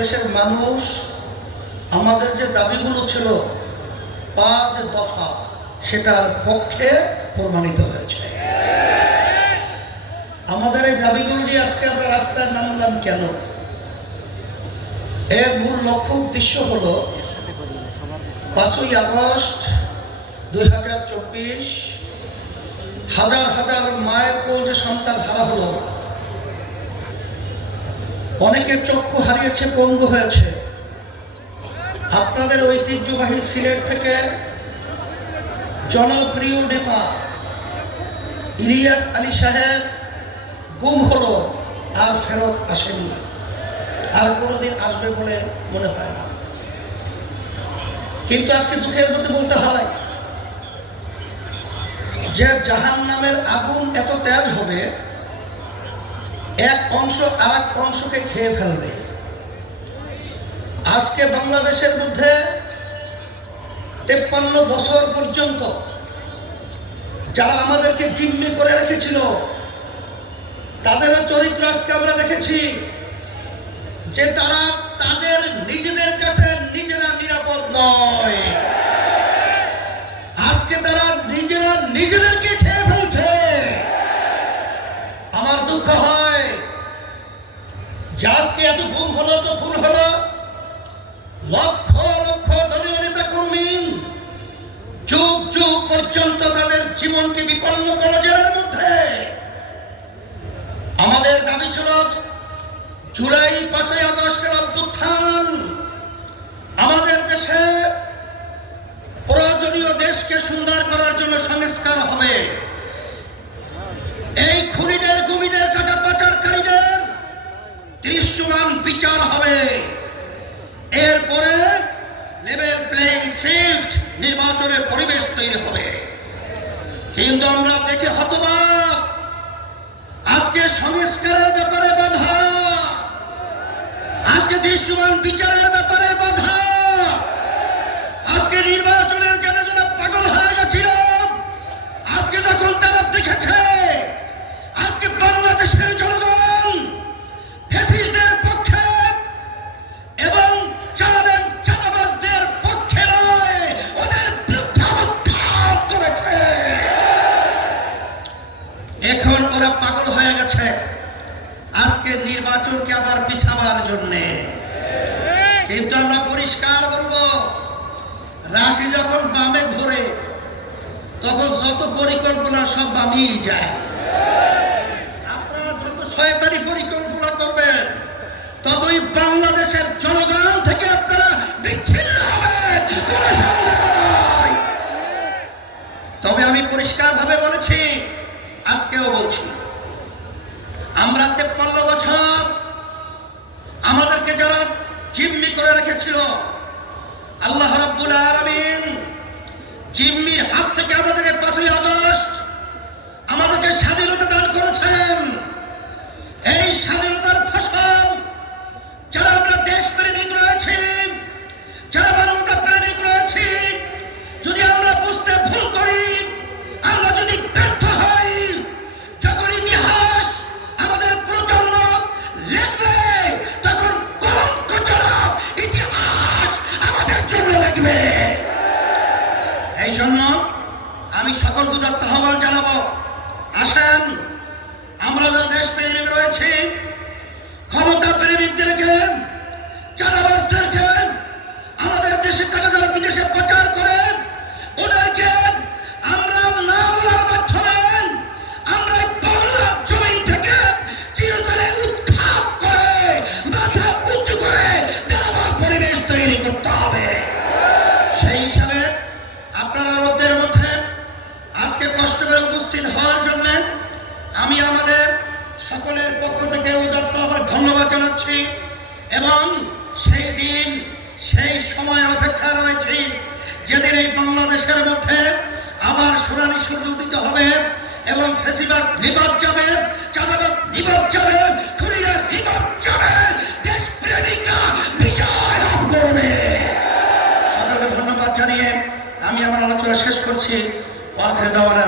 বাংলাদেশের মানুষ আমাদের যে দাবিগুলো ছিল 5 দফা সেটার পক্ষে প্রমাণিত হয়েছে। আমাদের এই দাবিগুলো নিয়ে আজকে আমরা রাস্তায় নামলাম কেন? এর মূল লক্ষ্য উদ্দেশ্য হলো 5ই আগস্ট 2024 হাজার হাজার মায়ের কোল যে সন্তান হারা হলো, অনেকে চক্ষু হারিয়েছে, পঙ্গু হয়েছে। আপনাদের ঐতিহ্যবাহী সিলেট থেকে জনপ্রিয় নেতা ইলিয়াস আলী সাহেব গুম হলো, আর ফেরত আসেনি, আর কোনোদিন আসবে বলে মনে হয় না। কিন্তু আজকে দুঃখের মধ্যে বলতে হয় যে জাহান্নামের আগুন এত তেজ হবে, এক অংশ আর এক অংশকে খেয়ে ফেলবে। আজকে বাংলাদেশের মধ্যে 53 বছর পর্যন্ত যারা আমাদেরকে জিম্মি করে রেখেছিল, তাদেরও চরিত্র আজকে আমরা দেখেছি যে তারা তাদের নিজেদের কাছে নিজেরা নিরাপদ নয়। আজকে তারা নিজেরা নিজেদেরকে খেয়ে ফেলছে। আমার দুঃখ হয় যে আজকে এত গুম হলো, তো খুন হলো, লক্ষ লক্ষ দলীয় নেতা কর্মী যুগ যুগ পর্যন্ত তাদের জীবনকে বিপন্ন করলো জেলের মধ্যে। আমাদের দাবি ছিল জুলাই 5ই আগস্টের অভ্যুত্থান, আমাদের দেশে প্রয়োজনীয় দেশকে সুন্দর করার জন্য সংস্কার হবে। এই খুনিদের, গুমিদের, টাকা পাচারকারীদের দৃশ্যমান বিচার হবে। এরপরে লেভেল প্লেইং ফিল্ড, নির্বাচনের পরিবেশ তৈরি হবে। কিন্তু আমরা দেখে হতবাক, আজকে সংস্কারের ব্যাপারে বাধা, আজকে দৃশ্যমান বিচারের ব্যাপারে বাধা, আজকে নির্বাচনের জন্য যারা পাগল হয়ে গেছিল, আজকে যখন তারা দেখেছে আজকে বাংলাদেশের জনগণ ফ্যাসিস্টদের পক্ষে এবং চাঁদাবাজদের পক্ষে নয়, ওদের বিরুদ্ধে অবস্থান করেছে। এখন ওরা পাগল হয়ে গেছে আজকে নির্বাচনকে আবার পিছাবার জন্যে। কিন্তু আমরা পরিষ্কার বলবো, রাশি যখন বামে ঘোরে তখন যত পরিকল্পনা সব বামেই যায়। আপনারা যত শয়তানি পরিকল্পনা করবেন ততই বাংলাদেশের জনগণ থেকে আপনারা বিচ্ছিন্ন হবেন, কোনো সন্দেহ নাই। তবে আমি পরিষ্কার ভাবে বলেছি, আজকেও বলছি, আমরা 53 বছর আমাদেরকে যারা জিম্মি করে রেখেছিল, আল্লাহ রাব্বুল আলামিন জিম্মির হাত থেকে আমাদেরকে 5ই আগস্ট আমাদেরকে স্বাধীনতা দান করেছেন। এই স্বাধীনতার ফসল যারা আমরা দেশ প্রেমিক রয়েছি, যারা মানবতা প্রেমিক রয়েছি, যদি আমরা বুঝতে ভুল করি, আমরা যদি ব্যর্থ হই, যখন ইতিহাস আমাদের প্রজন্ম লিখবে, তখন কলঙ্কজনক ইতিহাস আমাদের জন্য লিখবে। এই জন্য আমি সকল গুজরাট আহ্বান জানাবো, আসেন আমরা যারা দেশ প্রেমিক রয়েছি, ক্ষমতা প্রেমিকদেরকে, চাঁদাবাজদেরকে, আমাদের দেশের টাকা যারা বিদেশে পাচার করেন, ওদেরকে আমরা না বলার মাধ্যমে আমরা বাংলার জমি থেকে চিরতরে উৎখাত করে, মাথা উঁচু করে দেওয়ার পরিবেশ তৈরি করতে হবে। সেই হিসাবে আপনারা রোদের মধ্যে আজকে কষ্ট করে উপস্থিত হওয়ার জন্য আমি আমাদের সকলের পক্ষ থেকে উদাত্ত আবার ধন্যবাদ জানাচ্ছি। এবং সেই দিন, সেই সময় অপেক্ষা রয়েছি যেদিন এই বাংলাদেশের মধ্যে আবার সোনালী সূর্য উদিত হবে এবং ফ্যাসিবাদ নিবাদ যাবে, চাঁদাবাদ নিবাদ যাবে, খুনিরা নিবাদ যাবে, দেশপ্রেমিকরা বিজয় লাভ করবে। সকলকে ধন্যবাদ জানিয়ে আমি আমার আলোচনা শেষ করছি। ওয়াখির দাওয়ানা